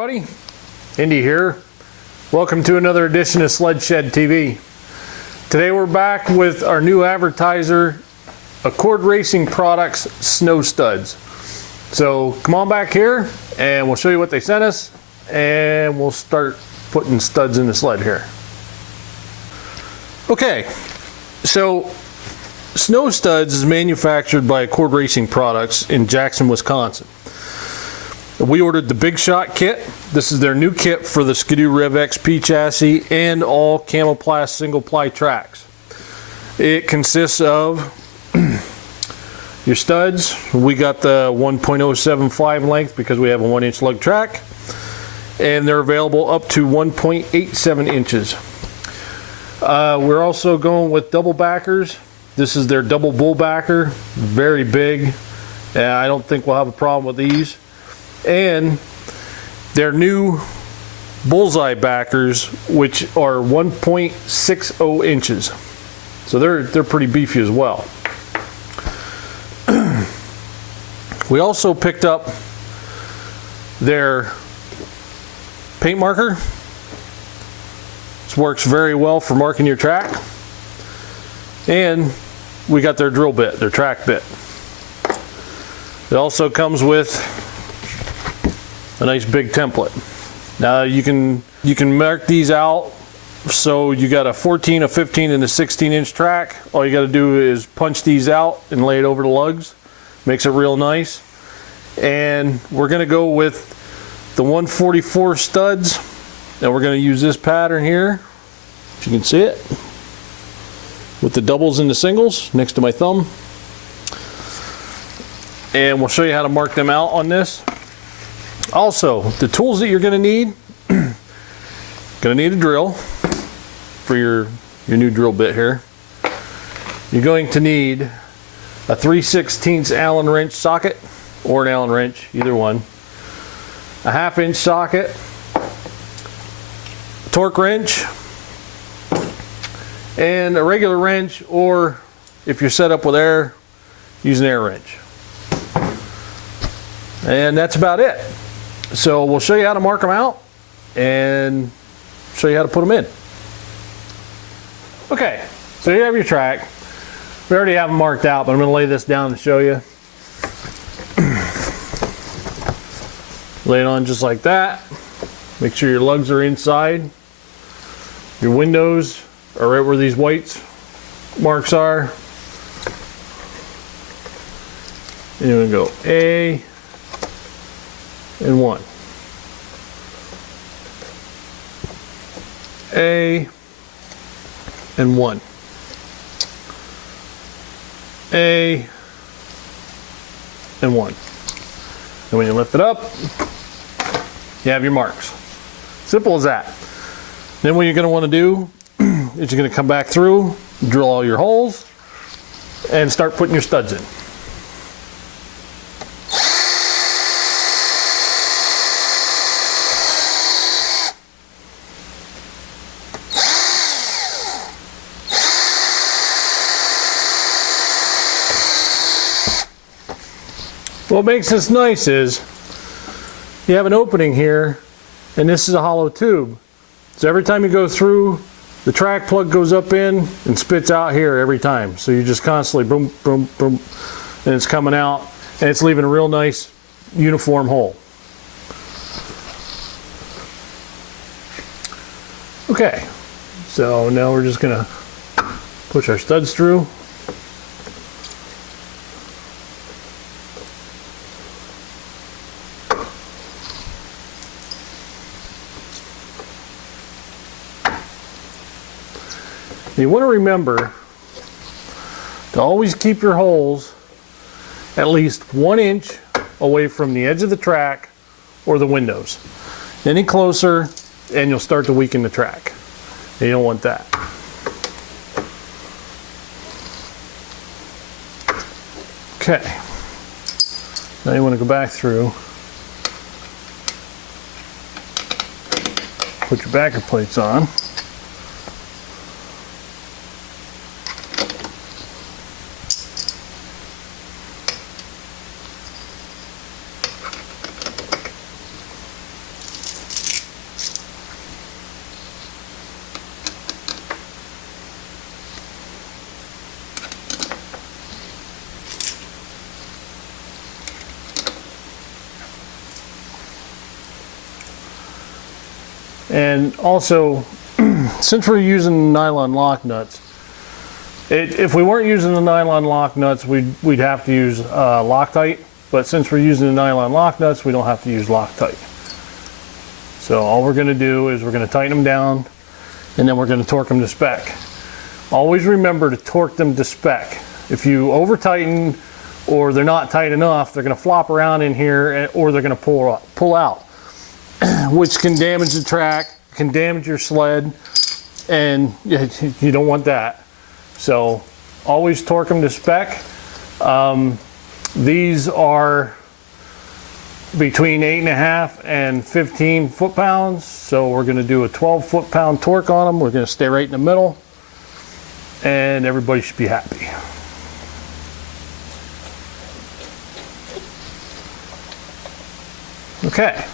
everybody, Indy here. Welcome to another edition of Sled Shed TV. Today we're back with our new advertiser, Accord Racing Products Snow Studs. So come on back here and we'll show you what they sent us and we'll start putting studs in the sled here. Okay, so Snow Studs is manufactured by Accord Racing Products in Jackson, Wisconsin. We ordered the Big Shot kit. This is their new kit for the Skidoo Rev XP chassis and all Camoplast single ply tracks. It consists of your studs. We got the 1.075 length because we have a 1-inch lug track, and they're available up to 1.87 inches. We're also going with double backers. This is their double bull backer, very big. I don't think we'll have a problem with these. And their new bullseye backers, which are 1.60 inches. So they're pretty beefy as well. We also picked up their paint marker. This works very well for marking your track. And we got their drill bit, their track bit. It also comes with a nice big template. Now you can mark these out. So you got a 14, a 15, and a 16-inch track. All you got to do is punch these out and lay it over the lugs. Makes it real nice. And we're going to go with the 144 studs. And we're going to use this pattern here, if you can see it, with the doubles and the singles next to my thumb. And we'll show you how to mark them out on this. Also, the tools that you're going to need, going to need a drill for your new drill bit here. You're going to need a 3/16 Allen wrench socket, or an Allen wrench, either one. A 1/2-inch socket, torque wrench, and a regular wrench, or if you're set up with air, use an air wrench. And that's about it. So we'll show you how to mark them out and show you how to put them in. Okay, so you have your track. We already have them marked out, but I'm going to lay this down to show you. Lay it on just like that. Make sure your lugs are inside. Your windows are right where these white marks are. And you're going to go A and 1. A and 1. A and 1. And when you lift it up, you have your marks. Simple as that. Then what you're going to want to do is you're going to come back through, drill all your holes, and start putting your studs in. What makes this nice is you have an opening here, and this is a hollow tube. So every time you go through, the track plug goes up in and spits out here every time. So you just constantly boom, boom, boom, and it's coming out, and it's leaving a real nice uniform hole. Okay, so now we're just gonna push our studs through. You want to remember to always keep your holes at least 1 inch away from the edge of the track or the windows. Any closer and you'll start to weaken the track. And you don't want that. Okay. Now you want to go back through, put your backer plates on. And also, since we're using nylon lock nuts, if we weren't using the nylon lock nuts, we'd have to use Loctite. But since we're using the nylon lock nuts, we don't have to use Loctite. So all we're going to do is we're going to tighten them down, and then we're going to torque them to spec. Always remember to torque them to spec. If you over tighten or they're not tight enough, they're going to flop around in here, or they're going to pull out, which can damage the track, can damage your sled, and you don't want that. So always torque them to spec. These are between 8.5 and 15 foot-pounds, so we're going to do a 12 foot-pound torque on them. We're going to stay right in the middle, and everybody should be happy. Okay,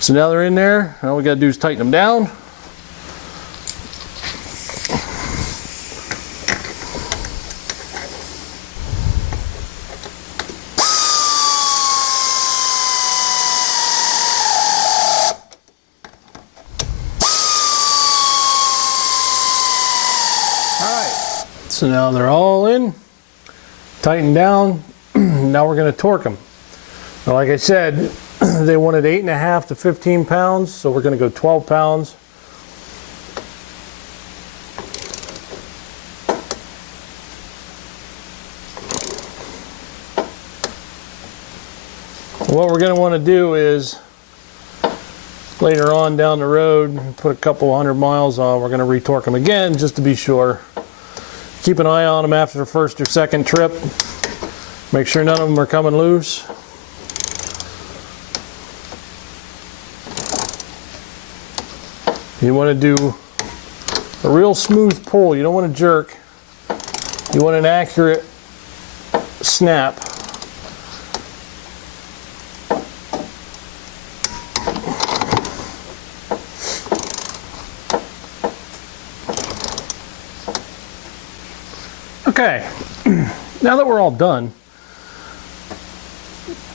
so now they're in there. All we got to do is tighten them down. So now they're all in, tightened down. Now we're going to torque them. Now, like I said, they wanted 8.5 to 15 pounds, so we're going to go 12 pounds. What we're going to want to do is later on down the road, put a couple 100 miles on, we're going to retorque them again just to be sure. Keep an eye on them after the first or second trip. Make sure none of them are coming loose. You want to do a real smooth pull. You don't want to jerk. You want an accurate snap. Okay, now that we're all done,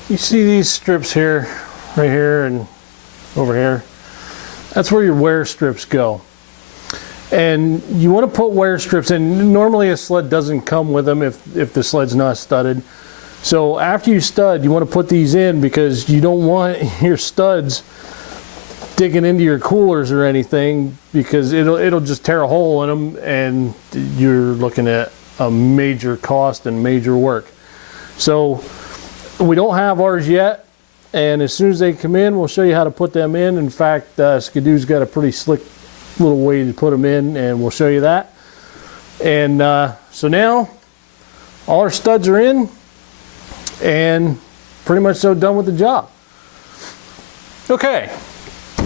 you see these strips here, right here and over here? That's where your wear strips go. And you want to put wear strips in. Normally a sled doesn't come with them if the sled's not studded. So after you stud, you want to put these in because you don't want your studs digging into your coolers or anything, because it'll just tear a hole in them and you're looking at a major cost and major work. So we don't have ours yet, and as soon as they come in, we'll show you how to put them in. In fact, Skidoo's got a pretty slick little way to put them in, and we'll show you that. And so now all our studs are in and pretty much so done with the job. Okay,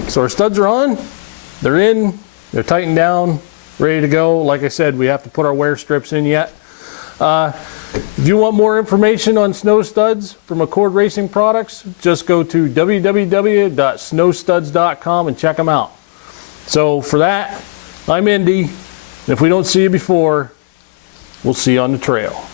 so our studs are on, they're in, they're tightened down, ready to go. Like I said, we have to put our wear strips in yet. If you want more information on snow studs from Accord Racing Products, just go to www.snowstuds.com and check them out. So for that, I'm Indy, and if we don't see you before, we'll see you on the trail.